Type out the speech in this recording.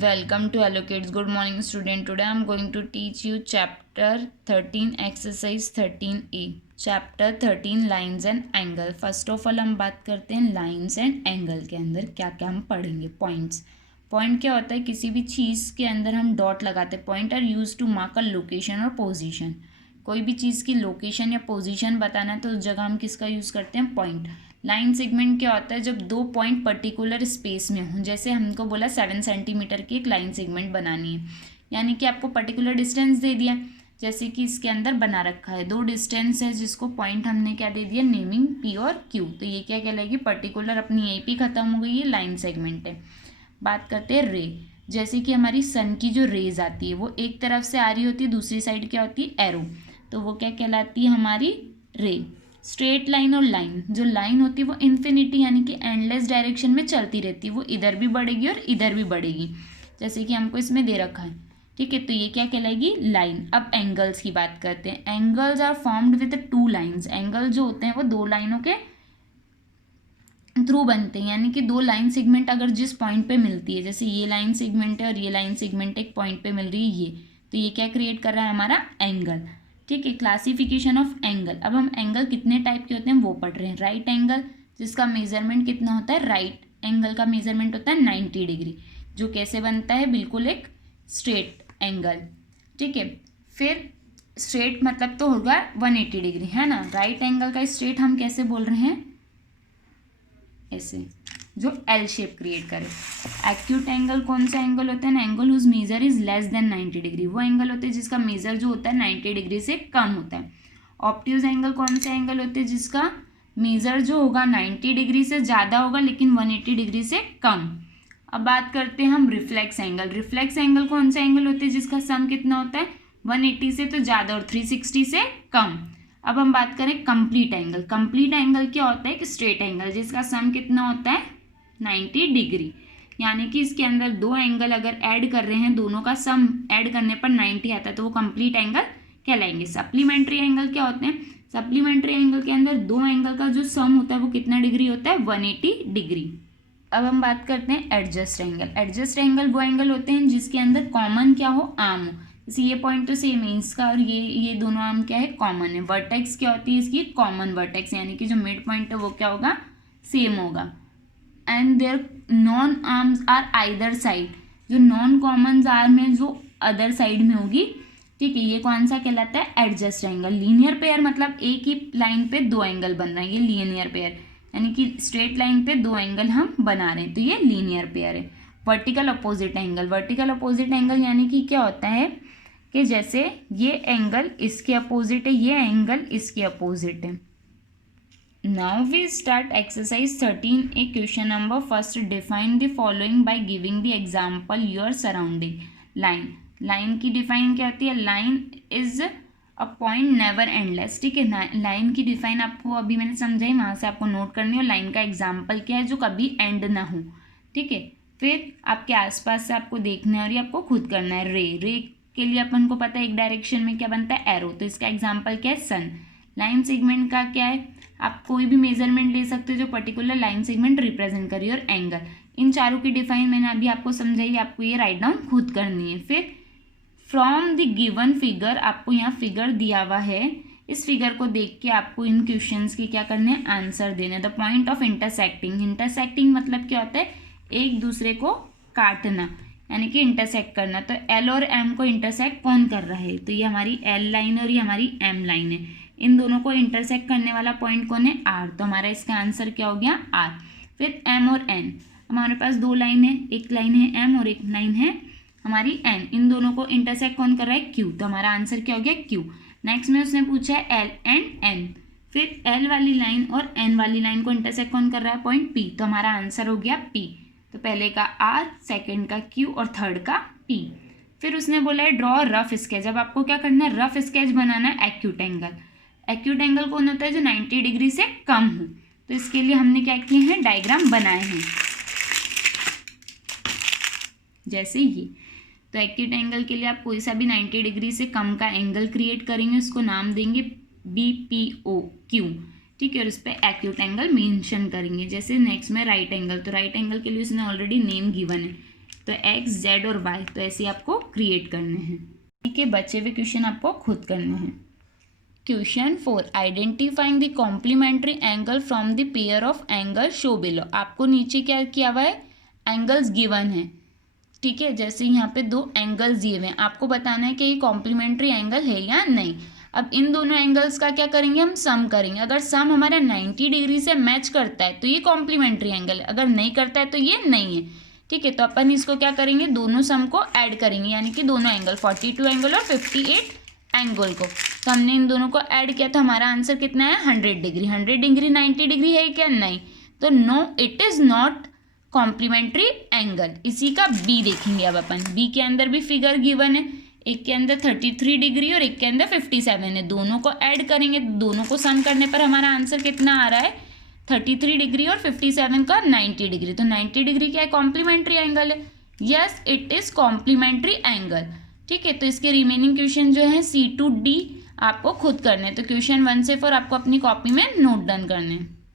Welcome to Hello Kids. Good morning, student. Today I am going to teach you chapter 13, exercise 13A. Chapter 13, lines and angle. First of all हम बात करते हैं lines and angle के अंदर क्या क्या हम पढ़ेंगे. Points. पॉइंट क्या होता है, किसी भी चीज़ के अंदर हम डॉट लगाते हैं. Point are use to mark a location और पोजीशन. कोई भी चीज़ की लोकेशन या पोजीशन बताना है तो उस जगह हम किसका यूज़ करते हैं, पॉइंट. लाइन सेगमेंट क्या होता है, जब दो पॉइंट पर्टिकुलर स्पेस में हों. जैसे हमको बोला 7 सेंटीमीटर की एक लाइन सेगमेंट बनानी है, यानी कि आपको पर्टिकुलर डिस्टेंस दे दिया. जैसे कि इसके अंदर बना रखा है दो डिस्टेंस है जिसको पॉइंट हमने क्या दे दिया, नेमिंग पी और क्यू. तो ये क्या कहलाएगी, पर्टिकुलर. अपनी यहीं पे खत्म हो गई, ये लाइन सेगमेंट है. बात करते हैं रे. जैसे कि हमारी सन की जो रेज आती है वो एक तरफ से आ रही होती है, दूसरी साइड क्या होती है, एरो. तो वो क्या कहलाती है, हमारी रे. स्ट्रेट लाइन और लाइन, जो लाइन होती है वो इन्फिनिटी यानी कि एंडलेस डायरेक्शन में चलती रहती है. वो इधर भी बढ़ेगी और इधर भी बढ़ेगी, जैसे कि हमको इसमें दे रखा है. ठीक है, तो ये क्या कहलाएगी, लाइन. अब एंगल्स की बात करते हैं. Angles are formed with 2 lines. Angle जो होते हैं वो दो लाइनों के थ्रू बनते हैं, यानी कि दो लाइन सेगमेंट अगर जिस पॉइंट पे मिलती है, जैसे ये लाइन सेगमेंट है और ये लाइन सेगमेंट एक पॉइंट पे मिल रही है ये, तो ये क्या क्रिएट कर रहा है, हमारा एंगल. ठीक है, क्लासिफिकेशन ऑफ एंगल. अब हम एंगल कितने टाइप के होते हैं वो पढ़ रहे हैं. राइट एंगल, जिसका मेजरमेंट कितना होता है, राइट एंगल का मेजरमेंट होता है 90 डिग्री, जो कैसे बनता है, बिल्कुल एक स्ट्रेट एंगल. ठीक है, फिर स्ट्रेट मतलब तो होगा 180 डिग्री, है ना. राइट एंगल का स्ट्रेट हम कैसे बोल रहे हैं, ऐसे, जो एल शेप क्रिएट करे. एक्यूट एंगल कौन सा एंगल होता है ना, angle whose measure is less than 90 degree. वो एंगल होते हैं जिसका मेजर जो होता है 90 डिग्री से कम होता है. ऑब्ट्यूज एंगल कौन से एंगल होते हैं जिसका मेजर जो होगा 90 डिग्री से ज़्यादा होगा लेकिन 180 डिग्री से कम. अब बात करते हैं हम रिफ्लेक्स एंगल. रिफ्लेक्स एंगल कौन सा एंगल होते हैं जिसका सम कितना होता है, 180 से तो ज़्यादा और 360 से कम. अब हम बात करें कंप्लीट एंगल. कंप्लीट एंगल क्या होता है, एक स्ट्रेट एंगल जिसका सम कितना होता है 90 डिग्री, यानी कि इसके अंदर दो एंगल अगर ऐड कर रहे हैं, दोनों का सम ऐड करने पर 90 आता है, तो वो कंप्लीट एंगल कहलाएंगे. सप्लीमेंट्री एंगल क्या होते हैं, सप्लीमेंट्री एंगल के अंदर दो एंगल का जो सम होता है वो कितना डिग्री होता है, 180 डिग्री. अब हम बात करते हैं एडजस्ट एंगल. एडजस्ट एंगल वो एंगल होते हैं जिसके अंदर कॉमन क्या हो, आर्म हो. जैसे ये पॉइंट तो सेम है इसका और ये दोनों आर्म क्या है, कॉमन है. वर्टेक्स क्या होती है इसकी, कॉमन वर्टेक्स, यानी कि जो मिड पॉइंट है वो क्या होगा, सेम होगा. And their non arms are either side. जो नॉन कॉमन आर्म है जो अदर साइड में होगी. ठीक है, ये कौन सा कहलाता है, एडजस्ट एंगल. लीनियर पेयर मतलब एक ही लाइन पे दो एंगल बन रहे हैं, ये लीनियर पेयर, यानी कि स्ट्रेट लाइन पे दो एंगल हम बना रहे हैं, तो ये लीनियर पेयर है. Vertical opposite angle. Vertical opposite angle यानी कि क्या होता है कि जैसे ये एंगल इसके अपोजिट है, ये एंगल इसके अपोजिट है. Now we start exercise 13A. Question number first, define the following by giving the example your surrounding. Line. Line की डिफाइन क्या होती है, line is a point never endless. ठीक है, लाइन की डिफाइन आपको अभी मैंने समझाई, वहाँ से आपको नोट करनी है. और लाइन का एग्जाम्पल क्या है, जो कभी एंड ना हो. ठीक है, फिर आपके आसपास से आपको देखना है और ये आपको खुद करना है. रे. रे के लिए अपन को पता है एक डायरेक्शन में क्या बनता है, एरो. तो इसका एग्जाम्पल क्या है, सन. लाइन सेगमेंट का क्या है, आप कोई भी मेजरमेंट ले सकते हो जो पर्टिकुलर लाइन सेगमेंट रिप्रेजेंट करिए. और एंगल. इन चारों की डिफाइन मैंने अभी आपको समझाई, आपको ये राइट डाउन खुद करनी है. फिर फ्रॉम द गिवन फिगर, आपको यहाँ फिगर दिया हुआ है, इस फिगर को देख के आपको इन क्वेश्चंस के क्या करने हैं, आंसर देने. The point of intersecting. Intersecting मतलब क्या होता है, एक दूसरे को काटना, यानी कि इंटरसेक्ट करना. तो एल और एम को इंटरसेक्ट कौन कर रहा है, तो ये हमारी एल लाइन और ये हमारी एम लाइन है. इन दोनों को इंटरसेक्ट करने वाला पॉइंट कौन है, आर. तो हमारा इसका आंसर क्या हो गया, आर. फिर एम और एन. हमारे पास दो लाइन है, एक लाइन है एम और एक लाइन है हमारी एन. इन दोनों को इंटरसेक्ट कौन कर रहा है, क्यू. तो हमारा आंसर क्या हो गया, क्यू. नेक्स्ट में उसने पूछा है एल एंड एन. फिर एल वाली लाइन और एन वाली लाइन को इंटरसेक्ट कौन कर रहा है, पॉइंट पी. तो हमारा आंसर हो गया पी. तो पहले का आर, सेकेंड का क्यू और थर्ड का पी. फिर उसने बोला है ड्रॉ रफ स्केच. अब आपको क्या करना है, रफ स्केच बनाना है एक्यूट एंगल. एक्यूट एंगल कौन होता है, जो 90 डिग्री से कम हो. तो इसके लिए हमने क्या किए हैं, डायग्राम बनाए हैं जैसे ये. तो एक्यूट एंगल के लिए आप कोई सा भी 90 डिग्री से कम का एंगल क्रिएट करेंगे, उसको नाम देंगे BPOQ. ठीक है, और उस पर एक्यूट एंगल मेंशन करेंगे. जैसे नेक्स्ट में राइट एंगल. तो राइट एंगल के लिए उसने ऑलरेडी नेम गिवन है, तो एक्स, जेड और वाई, तो ऐसे आपको क्रिएट करने हैं। ठीक है, बचे हुए क्वेश्चन आपको खुद करने हैं। Question 4, identifying the complementary angle from the pair of angle show below. आपको नीचे क्या किया हुआ है, एंगल्स गिवन है। ठीक है, जैसे यहाँ पे दो एंगल्स दिए हुए हैं, आपको बताना है कि ये कॉम्प्लीमेंट्री एंगल है या नहीं। अब इन दोनों एंगल्स का क्या करेंगे, हम सम करेंगे। अगर सम हमारा 90 डिग्री से मैच करता है तो ये कॉम्प्लीमेंट्री एंगल है, अगर नहीं करता है तो ये नहीं है। ठीक है, तो अपन इसको क्या करेंगे, दोनों सम को ऐड करेंगे, यानी कि दोनों एंगल 42 एंगल और 58 एंगल को। तो हमने इन दोनों को ऐड किया तो हमारा आंसर कितना है, 100 डिग्री। 100 डिग्री 90 डिग्री है क्या, नहीं, तो no, it is not complementary angle. इसी का बी देखेंगे अब अपन। बी के अंदर भी फिगर गिवन है, एक के अंदर 33 डिग्री और एक के अंदर 57 है। दोनों को ऐड करेंगे, दोनों को सम करने पर हमारा आंसर कितना आ रहा है, 33 डिग्री और 57 का 90 डिग्री। तो 90 डिग्री क्या है, कॉम्प्लीमेंट्री एंगल है। Yes, it is complementary angle. ठीक है, तो इसके रिमेनिंग क्वेश्चन जो है C to D आपको खुद करने हैं। तो क्वेश्चन 1 से 4 आपको अपनी कॉपी में नोट डाउन करने हैं।